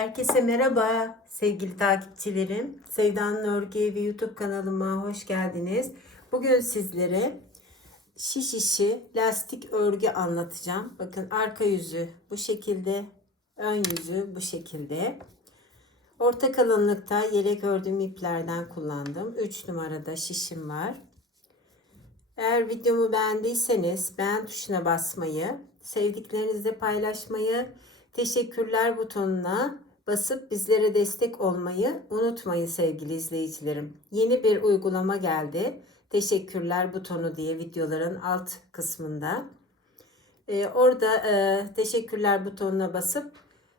Herkese merhaba sevgili takipçilerim. Sevda'nın Örgü Evi YouTube kanalıma hoş geldiniz. Bugün sizlere şiş işi lastik örgü anlatacağım. Bakın arka yüzü bu şekilde, ön yüzü bu şekilde. Orta kalınlıkta yelek ördüğüm iplerden kullandım. 3 numarada şişim var. Eğer videomu beğendiyseniz beğen tuşuna basmayı, sevdiklerinizle paylaşmayı, teşekkürler butonuna basıp bizlere destek olmayı unutmayın sevgili izleyicilerim. Yeni bir uygulama geldi. Teşekkürler butonu diye videoların alt kısmında. Ee, orada e, teşekkürler butonuna basıp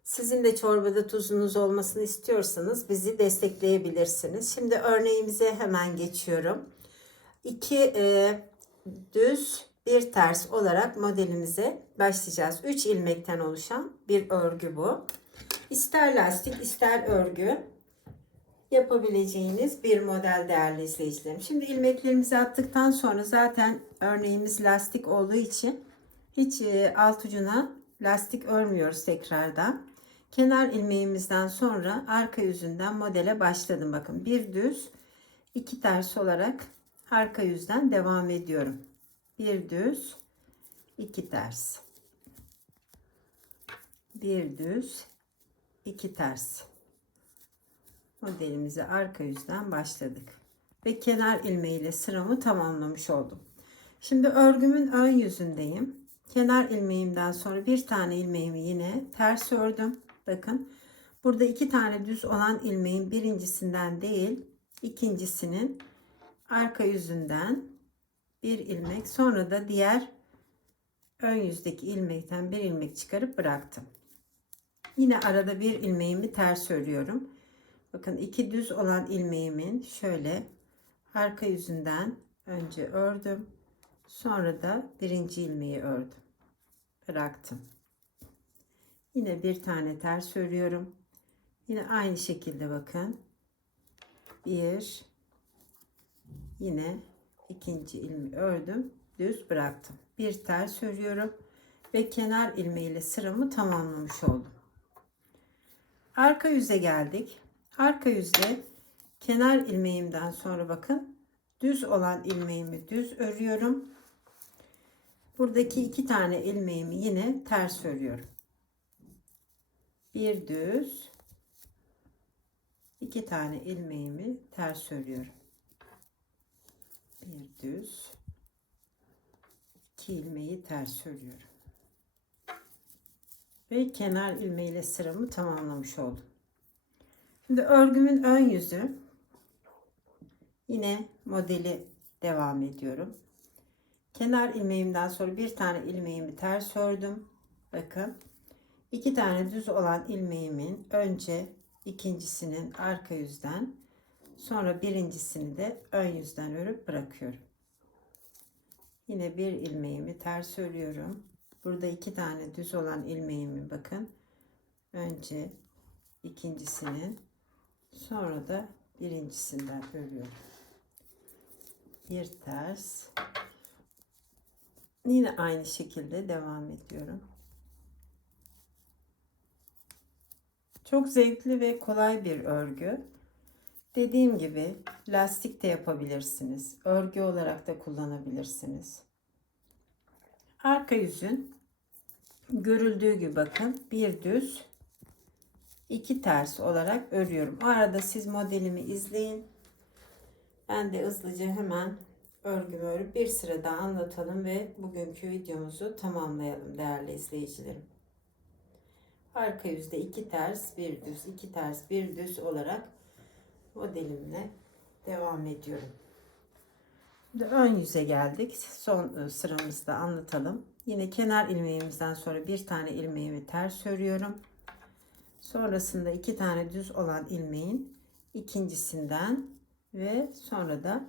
sizin de çorbada tuzunuz olmasını istiyorsanız bizi destekleyebilirsiniz. Şimdi örneğimize hemen geçiyorum. İki e, düz bir ters olarak modelimize başlayacağız. 3 ilmekten oluşan bir örgü bu. İster lastik ister örgü yapabileceğiniz bir model değerli izleyicilerim. Şimdi ilmeklerimizi attıktan sonra zaten örneğimiz lastik olduğu için hiç e, alt ucuna lastik örmüyoruz tekrardan. Kenar ilmeğimizden sonra arka yüzünden modele başladım. Bakın bir düz iki ters olarak arka yüzden devam ediyorum. Bir düz iki ters. Bir düz iki ters. Modelimize arka yüzden başladık. Ve kenar ilmeğiyle sıramı tamamlamış oldum. Şimdi örgümün ön yüzündeyim. Kenar ilmeğimden sonra bir tane ilmeğimi yine ters ördüm. Bakın burada iki tane düz olan ilmeğin birincisinden değil ikincisinin arka yüzünden bir ilmek sonra da diğer ön yüzdeki ilmekten bir ilmek çıkarıp bıraktım. Yine arada bir ilmeğimi ters örüyorum. Bakın iki düz olan ilmeğimin şöyle arka yüzünden önce ördüm. Sonra da birinci ilmeği ördüm. Bıraktım. Yine bir tane ters örüyorum. Yine aynı şekilde bakın. Bir yine ikinci ilmeği ördüm. Düz bıraktım. Bir ters örüyorum ve kenar ilmeğiyle sıramı tamamlamış oldum. Arka yüze geldik. Arka yüzde kenar ilmeğimden sonra bakın düz olan ilmeğimi düz örüyorum. Buradaki iki tane ilmeğimi yine ters örüyorum. Bir düz iki tane ilmeğimi ters örüyorum. Bir düz iki ilmeği ters örüyorum ve kenar ilmeğiyle sıramı tamamlamış oldum. Şimdi örgümün ön yüzü yine modeli devam ediyorum. Kenar ilmeğimden sonra bir tane ilmeğimi ters ördüm. Bakın iki tane düz olan ilmeğimin önce ikincisinin arka yüzden sonra birincisini de ön yüzden örüp bırakıyorum. Yine bir ilmeğimi ters örüyorum. Burada iki tane düz olan ilmeğimi bakın. Önce ikincisinin sonra da birincisinden örüyorum. Bir ters. Yine aynı şekilde devam ediyorum. Çok zevkli ve kolay bir örgü. Dediğim gibi lastik de yapabilirsiniz. Örgü olarak da kullanabilirsiniz. Arka yüzün görüldüğü gibi bakın bir düz iki ters olarak örüyorum. O arada siz modelimi izleyin. Ben de hızlıca hemen örgümü örüp bir sıra daha anlatalım ve bugünkü videomuzu tamamlayalım değerli izleyicilerim. Arka yüzde iki ters, bir düz, iki ters, bir düz olarak modelimle devam ediyorum. Ön yüze geldik. Son e, sıramızda anlatalım. Yine kenar ilmeğimizden sonra bir tane ilmeğimi ters örüyorum. Sonrasında iki tane düz olan ilmeğin ikincisinden ve sonra da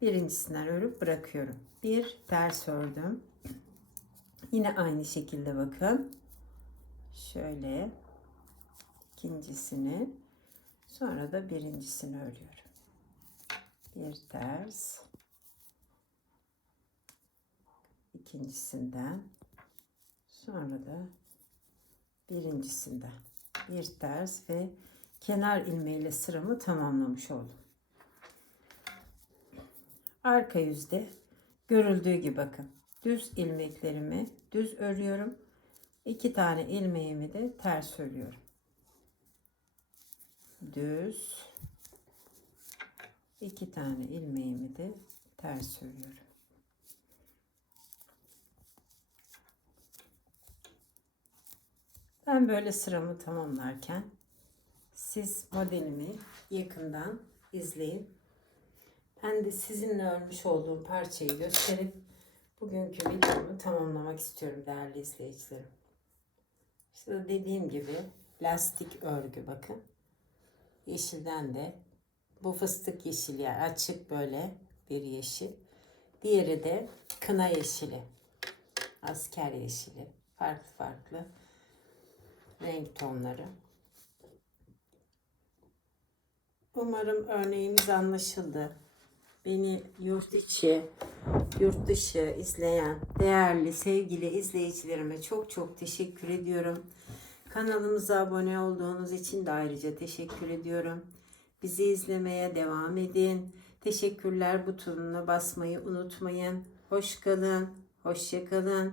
birincisinden örüp bırakıyorum. Bir ters ördüm. Yine aynı şekilde bakın. Şöyle ikincisini sonra da birincisini örüyorum. Bir ters ikincisinden sonra da birincisinden bir ters ve kenar ilmeğiyle sıramı tamamlamış oldum. Arka yüzde görüldüğü gibi bakın. Düz ilmeklerimi düz örüyorum. İki tane ilmeğimi de ters örüyorum. Düz. iki tane ilmeğimi de ters örüyorum. Ben böyle sıramı tamamlarken siz modelimi yakından izleyin. Ben de sizinle örmüş olduğum parçayı gösterip bugünkü videomu tamamlamak istiyorum değerli izleyicilerim. İşte dediğim gibi lastik örgü bakın. Yeşilden de bu fıstık yeşili yani açık böyle bir yeşil. Diğeri de kına yeşili. Asker yeşili. Farklı farklı renk tonları. Umarım örneğimiz anlaşıldı. Beni yurt içi, yurt dışı izleyen değerli sevgili izleyicilerime çok çok teşekkür ediyorum. Kanalımıza abone olduğunuz için de ayrıca teşekkür ediyorum. Bizi izlemeye devam edin. Teşekkürler butonuna basmayı unutmayın. Hoş kalın, hoşça kalın.